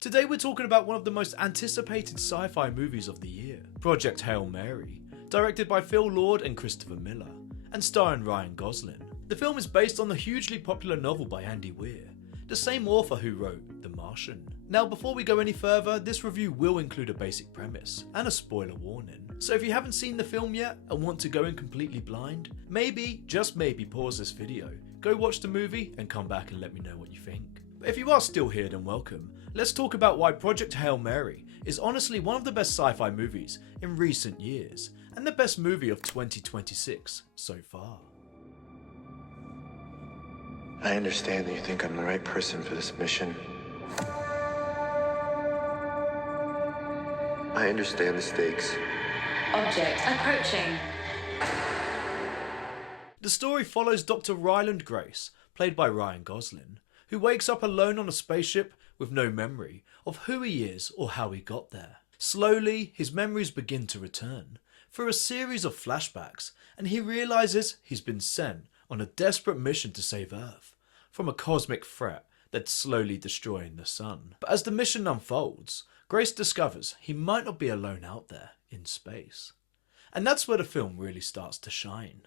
Today we're talking about one of the most anticipated sci-fi movies of the year, Project Hail Mary, directed by Phil Lord and Christopher Miller, and starring Ryan Gosling. The film is based on the hugely popular novel by Andy Weir, the same author who wrote The Martian. Now before we go any further, this review will include a basic premise and a spoiler warning. So if you haven't seen the film yet and want to go in completely blind, maybe, just maybe pause this video, go watch the movie and come back and let me know what you think. But if you are still here, then welcome. Let's talk about why Project Hail Mary is honestly one of the best sci-fi movies in recent years, and the best movie of 2026 so far. I understand that you think I'm the right person for this mission. I understand the stakes. Object approaching. The story follows Dr. Ryland Grace, played by Ryan Gosling, who wakes up alone on a spaceship with no memory of who he is or how he got there. Slowly, his memories begin to return through a series of flashbacks, and he realises he's been sent on a desperate mission to save Earth from a cosmic threat that's slowly destroying the sun. But as the mission unfolds, Grace discovers he might not be alone out there in space. And that's where the film really starts to shine.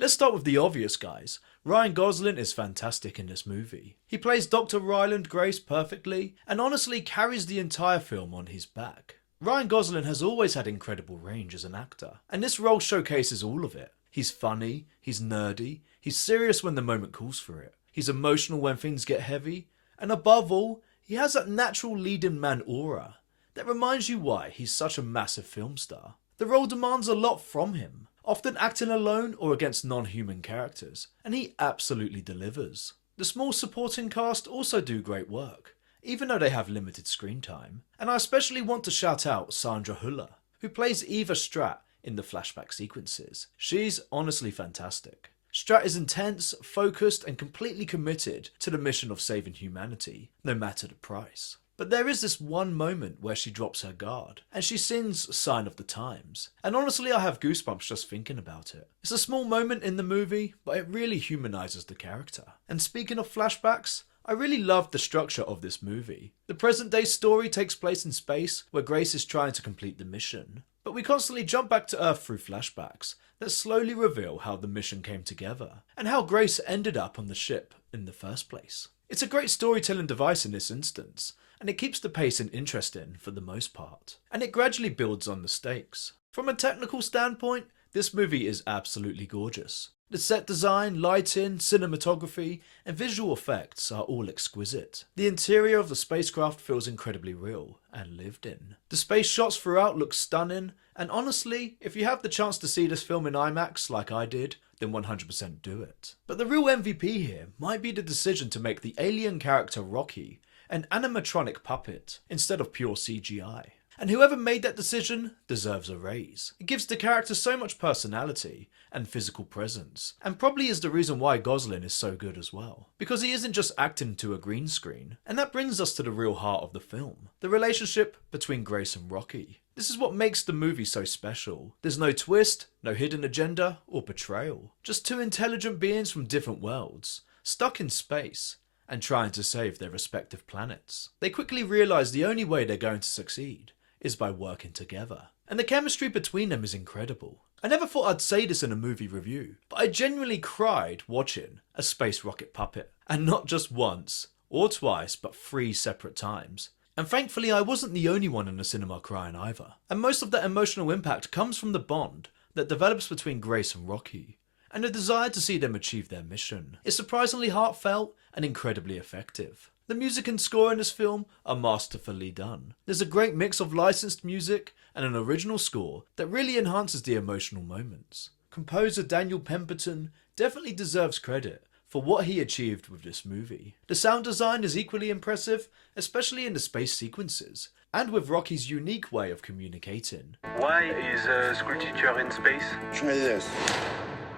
Let's start with the obvious, guys. Ryan Gosling is fantastic in this movie. He plays Dr. Ryland Grace perfectly and honestly carries the entire film on his back. Ryan Gosling has always had incredible range as an actor, and this role showcases all of it. He's funny, he's nerdy, he's serious when the moment calls for it, he's emotional when things get heavy, and above all, he has that natural leading man aura that reminds you why he's such a massive film star. The role demands a lot from him, often acting alone or against non-human characters, and he absolutely delivers. The small supporting cast also do great work, even though they have limited screen time, and I especially want to shout out Sandra Huller, who plays Eva Stratt in the flashback sequences. She's honestly fantastic. Stratt is intense, focused, and completely committed to the mission of saving humanity, no matter the price. But there is this one moment where she drops her guard, and she sings Sign of the Times, and honestly I have goosebumps just thinking about it. It's a small moment in the movie, but it really humanises the character. And speaking of flashbacks, I really love the structure of this movie. The present day story takes place in space, where Grace is trying to complete the mission. But we constantly jump back to Earth through flashbacks that slowly reveal how the mission came together, and how Grace ended up on the ship in the first place. It's a great storytelling device in this instance, and it keeps the pacing interesting for the most part. And it gradually builds on the stakes. From a technical standpoint, this movie is absolutely gorgeous. The set design, lighting, cinematography, and visual effects are all exquisite. The interior of the spacecraft feels incredibly real and lived in. The space shots throughout look stunning, and honestly, if you have the chance to see this film in IMAX like I did, then 100% do it. But the real MVP here might be the decision to make the alien character Rocky an animatronic puppet instead of pure CGI. And whoever made that decision deserves a raise. It gives the character so much personality and physical presence, and probably is the reason why Gosling is so good as well. Because he isn't just acting to a green screen. And that brings us to the real heart of the film, the relationship between Grace and Rocky. This is what makes the movie so special. There's no twist, no hidden agenda or betrayal. Just two intelligent beings from different worlds, stuck in space, and trying to save their respective planets. They quickly realise the only way they're going to succeed is by working together. And the chemistry between them is incredible. I never thought I'd say this in a movie review, but I genuinely cried watching a space rocket puppet. And not just once, or twice, but 3 separate times. And thankfully I wasn't the only one in the cinema crying either. And most of that emotional impact comes from the bond that develops between Grace and Rocky, and the desire to see them achieve their mission. It's surprisingly heartfelt and incredibly effective. The music and score in this film are masterfully done. There's a great mix of licensed music and an original score that really enhances the emotional moments. Composer Daniel Pemberton definitely deserves credit for what he achieved with this movie. The sound design is equally impressive, especially in the space sequences, and with Rocky's unique way of communicating. Why is a school teacher in space? Try this.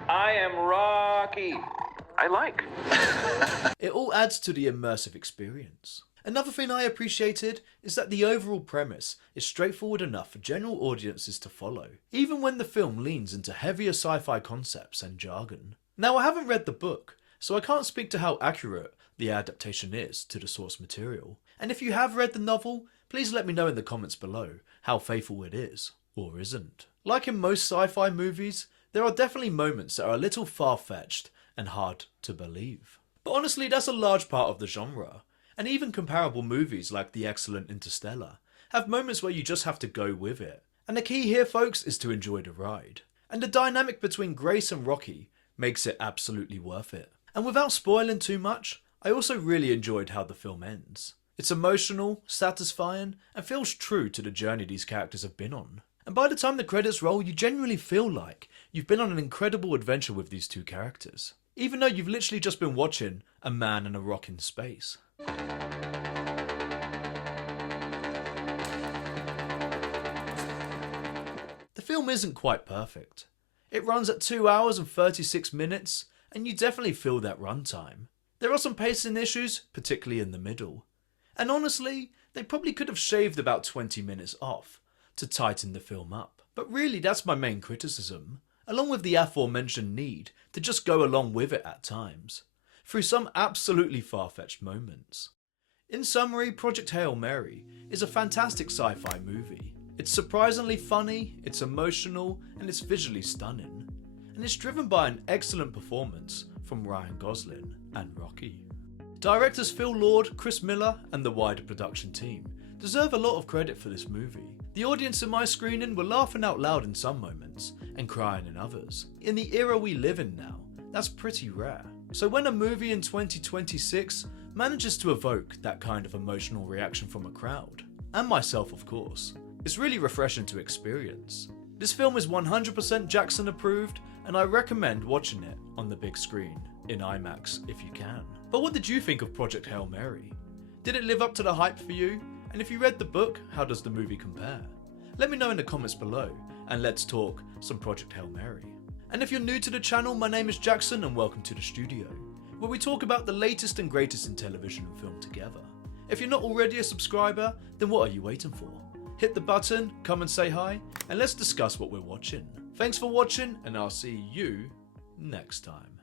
I am Rocky. I like. It all adds to the immersive experience. Another thing I appreciated is that the overall premise is straightforward enough for general audiences to follow, even when the film leans into heavier sci-fi concepts and jargon. Now, I haven't read the book, so I can't speak to how accurate the adaptation is to the source material, and if you have read the novel, please let me know in the comments below how faithful it is, or isn't. Like in most sci-fi movies, there are definitely moments that are a little far-fetched and hard to believe. But honestly, that's a large part of the genre. And even comparable movies like the excellent Interstellar have moments where you just have to go with it. And the key here, folks, is to enjoy the ride. And the dynamic between Grace and Rocky makes it absolutely worth it. And without spoiling too much, I also really enjoyed how the film ends. It's emotional, satisfying, and feels true to the journey these characters have been on. And by the time the credits roll, you genuinely feel like you've been on an incredible adventure with these two characters, even though you've literally just been watching a man and a rock in space. The film isn't quite perfect. It runs at 2 hours and 36 minutes, and you definitely feel that runtime. There are some pacing issues, particularly in the middle. And honestly, they probably could have shaved about 20 minutes off to tighten the film up. But really, that's my main criticism, along with the aforementioned need to just go along with it at times, through some absolutely far-fetched moments. In summary, Project Hail Mary is a fantastic sci-fi movie. It's surprisingly funny, it's emotional, and it's visually stunning. And it's driven by an excellent performance from Ryan Gosling and Rocky. Directors Phil Lord, Chris Miller, and the wider production team deserve a lot of credit for this movie. The audience in my screening were laughing out loud in some moments and crying in others. In the era we live in now, that's pretty rare. So when a movie in 2026 manages to evoke that kind of emotional reaction from a crowd, and myself of course, it's really refreshing to experience. This film is 100% Jackson approved, and I recommend watching it on the big screen, in IMAX if you can. But what did you think of Project Hail Mary? Did it live up to the hype for you? And if you read the book, how does the movie compare? Let me know in the comments below, and let's talk some Project Hail Mary. And if you're new to the channel, my name is Jackson and welcome to the studio, where we talk about the latest and greatest in television and film together. If you're not already a subscriber, then what are you waiting for? Hit the button, come and say hi, and let's discuss what we're watching. Thanks for watching, and I'll see you next time.